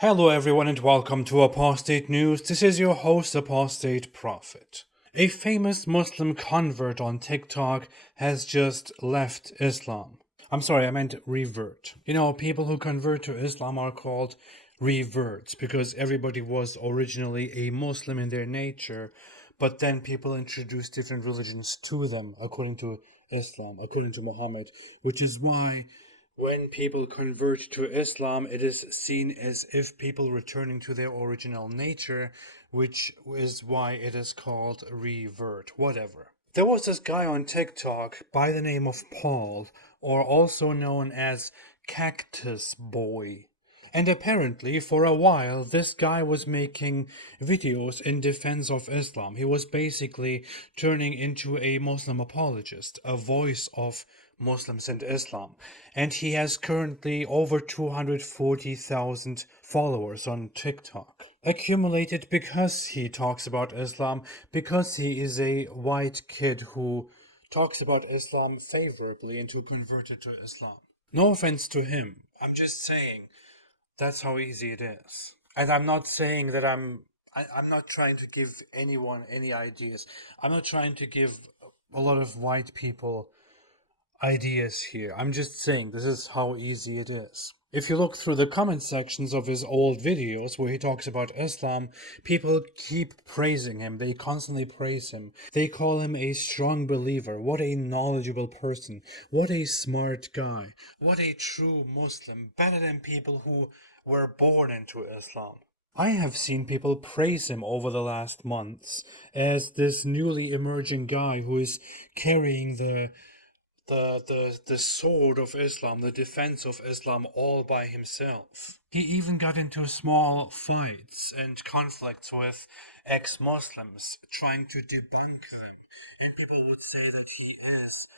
Hello, everyone, and welcome to Apostate News. This is your host, Apostate Prophet. A famous Muslim convert on TikTok has just left Islam. I'm sorry, I meant revert. You know, people who convert to Islam are called reverts because everybody was originally a Muslim in their nature, but then people introduced different religions to them according to Islam, according to Muhammad, which is why when people convert to Islam, it is seen as if people returning to their original nature, which is why it is called revert, whatever. There was this guy on TikTok by the name of Paul, or also known as Cactus Boy. And apparently, for a while, this guy was making videos in defense of Islam. He was basically turning into a Muslim apologist, a voice of Muslims and Islam. And he has currently over 240,000 followers on TikTok. Accumulated because he talks about Islam, because he is a white kid who talks about Islam favorably and who converted to Islam. No offense to him. I'm just saying that's how easy it is. And I'm not saying that I'm not trying to give anyone any ideas. I'm not trying to give a lot of white people ideas here. I'm just saying this is how easy it is. If you look through the comment sections of his old videos where he talks about Islam, people keep praising him. They constantly praise him. They call him a strong believer. What a knowledgeable person. What a smart guy. What a true Muslim. Better than people who were born into Islam. I have seen people praise him over the last months as this newly emerging guy who is carrying the sword of Islam, the defense of Islam, all by himself. He even got into small fights and conflicts with ex-Muslims, trying to debunk them. And people would say that he is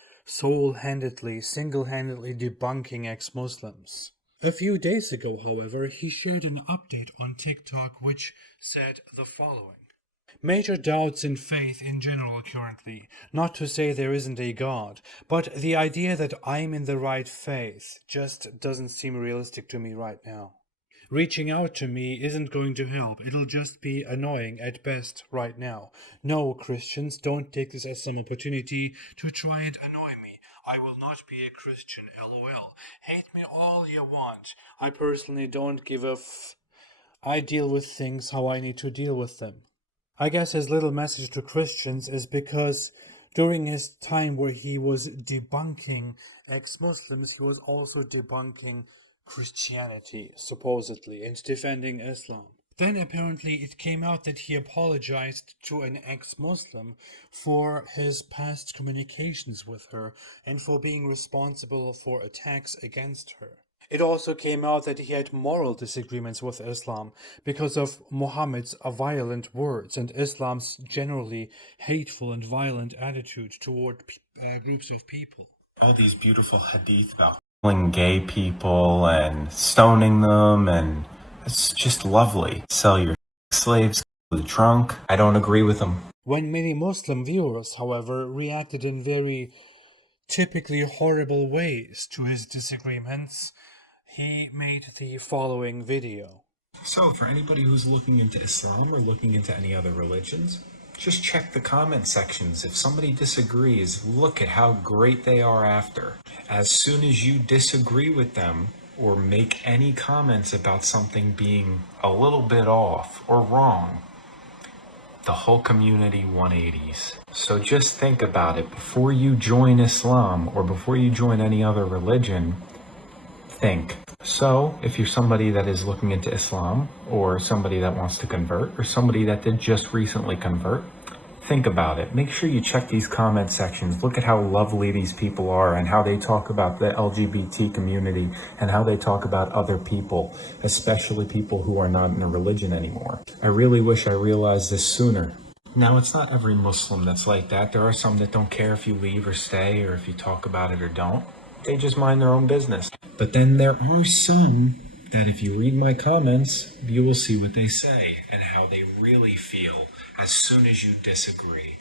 single-handedly debunking ex-Muslims. A few days ago, however, he shared an update on TikTok which said the following. Major doubts in faith in general currently. Not to say there isn't a God, but the idea that I'm in the right faith just doesn't seem realistic to me right now. Reaching out to me isn't going to help. It'll just be annoying at best right now. No, Christians, don't take this as some opportunity to try and annoy me. I will not be a Christian, lol. Hate me all you want. I personally don't give a I deal with things how I need to deal with them. I guess his little message to Christians is because during his time where he was debunking ex-Muslims, he was also debunking Christianity, supposedly, and defending Islam. Then apparently it came out that he apologized to an ex-Muslim for his past communications with her and for being responsible for attacks against her. It also came out that he had moral disagreements with Islam because of Muhammad's violent words and Islam's generally hateful and violent attitude toward groups of people. All these beautiful hadith about killing gay people and stoning them, and it's just lovely. Sell your slaves to the trunk. I don't agree with them. When many Muslim viewers, however, reacted in very typically horrible ways to his disagreements, he made the following video. So, for anybody who's looking into Islam or looking into any other religions, just check the comment sections. If somebody disagrees, look at how great they are after. As soon as you disagree with them or make any comments about something being a little bit off or wrong, the whole community 180s. So just think about it. Before you join Islam or before you join any other religion, think. So if you're somebody that is looking into Islam or somebody that wants to convert or somebody that did just recently convert, think about it. Make sure you check these comment sections. Look at how lovely these people are and how they talk about the LGBT community and how they talk about other people, especially people who are not in a religion anymore. I really wish I realized this sooner. Now, it's not every Muslim that's like that. There are some that don't care if you leave or stay or if you talk about it or don't. They just mind their own business. But then there are some that if you read my comments, you will see what they say and how they really feel as soon as you disagree.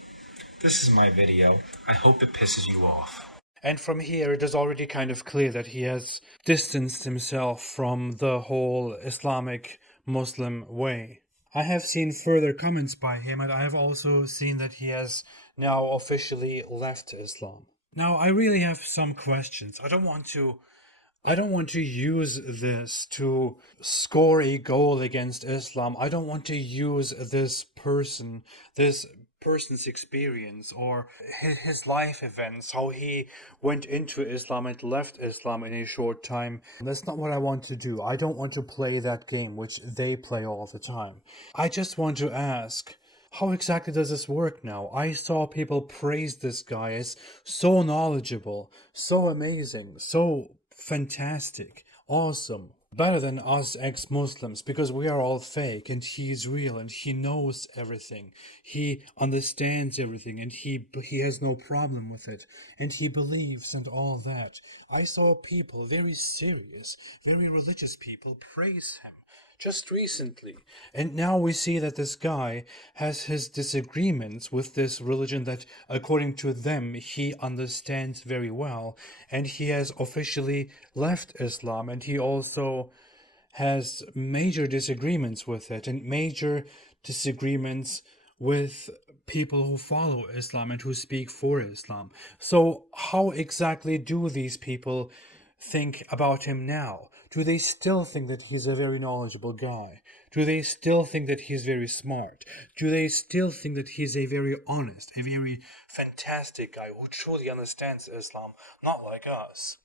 This is my video. I hope it pisses you off. And from here, it is already kind of clear that he has distanced himself from the whole Islamic Muslim way. I have seen further comments by him, and I have also seen that he has now officially left Islam. Now, I really have some questions. I don't want to use this to score a goal against Islam. I don't want to use this person's experience or his life events, how he went into Islam and left Islam in a short time. That's not what I want to do. I don't want to play that game which they play all the time. I just want to ask, how exactly does this work now? I saw people praise this guy as so knowledgeable, so amazing, so fantastic, awesome, better than us ex-Muslims, because we are all fake and he's real and he knows everything. He understands everything and he has no problem with it and he believes and all that. I saw people, very serious, very religious people, praise him just recently. And now we see that this guy has his disagreements with this religion that, according to them, he understands very well. And he has officially left Islam, and he also has major disagreements with it and major disagreements with people who follow Islam and who speak for Islam. So how exactly do these people think about him now? Do they still think that he's a very knowledgeable guy? Do they still think that he's very smart? Do they still think that he's a very honest, a very fantastic guy who truly understands Islam, not like us?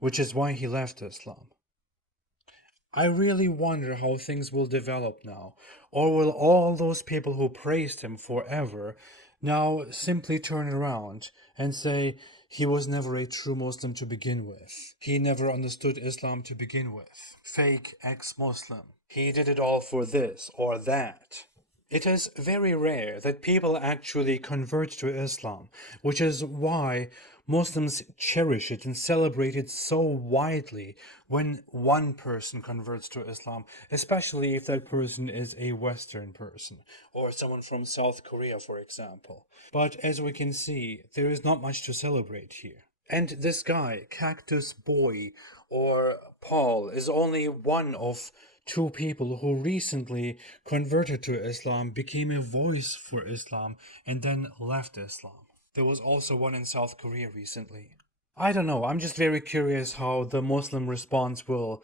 Which is why he left Islam. I really wonder how things will develop now. Or will all those people who praised him forever now simply turn around and say he was never a true Muslim to begin with? He never understood Islam to begin with. Fake ex-Muslim. He did it all for this or that. It is very rare that people actually convert to Islam, which is why Muslims cherish it and celebrate it so widely when one person converts to Islam, especially if that person is a Western person, or someone from South Korea, for example. But as we can see, there is not much to celebrate here. And this guy, Cactus Boy, or Paul, is only one of two people who recently converted to Islam, became a voice for Islam, and then left Islam. There was also one in South Korea recently. I don't know, I'm just very curious how the Muslim response will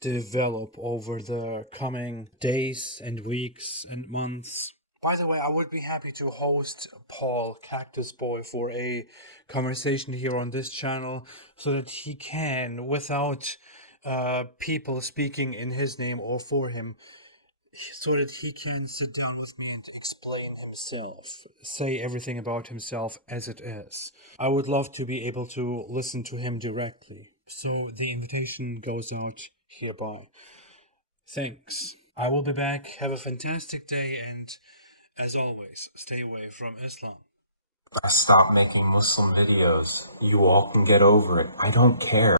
develop over the coming days and weeks and months. By the way, I would be happy to host Paul, Cactus Boy, for a conversation here on this channel so that he can, without people speaking in his name or for him, so that he can sit down with me and explain himself, say everything about himself as it is. I would love to be able to listen to him directly. So the invitation goes out hereby. Thanks. I will be back. Have a fantastic day, and as always, stay away from Islam. I stopped making Muslim videos. You all can get over it. I don't care.